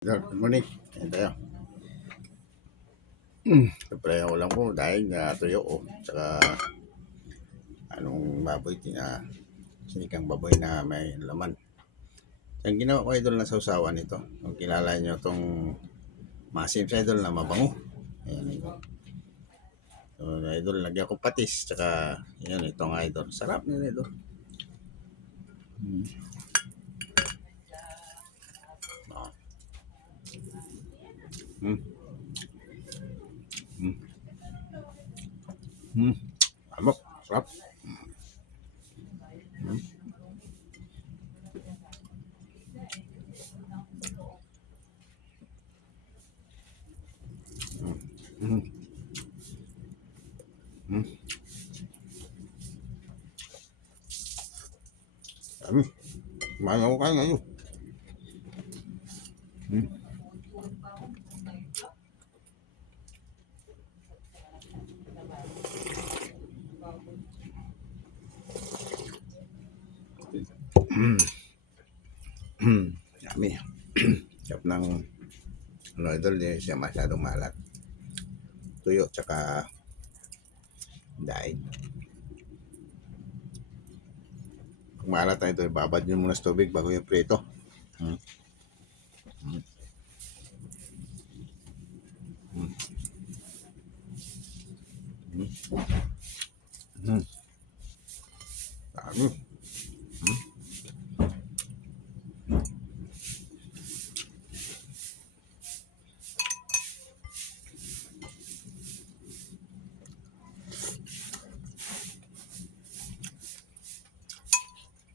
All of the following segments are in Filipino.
Good morning. Ayan tayo. Siyempre ako lang po dahil nga tuyo ko. Tsaka anong baboy, sinikang baboy na may laman. Ang ginawa ko idol na sausawan nito. Kung kilala nyo itong masim sa idol na mabango. Ayan idol. So, idol, lagyan ko patis. Tsaka yan, ito nga idol. Sarap nila idol. Hmm. Oh. Hmm. Hmm. Hmm. Amok. Sarap. Hmm. Hmm. Hmm. Sabi, kumain ako kain ngayon. Hmm. Hmm. Hmm. Yummy. Sarap ng ano idol, di siya masyadong malat. Tuyo tsaka daig. Kung maalat na ito, ibabad nyo muna sa tubig bago yung prito. Hmm. Hmm. Hmm. Hmm. Hmm. Dami.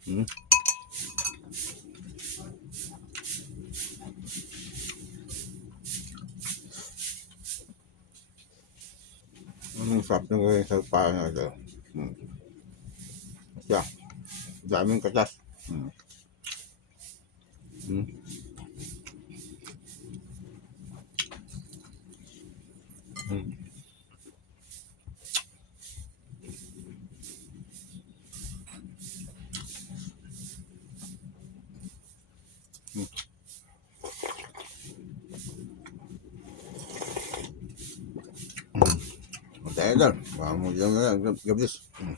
Hmm. Sarap nyo yung sa paa nyo ito. Hmm. Siya, daming katas. Hmm. Hmm. Hmm. Hmm. Matay idol, baka mo dyan na lang, gabis. Hmm.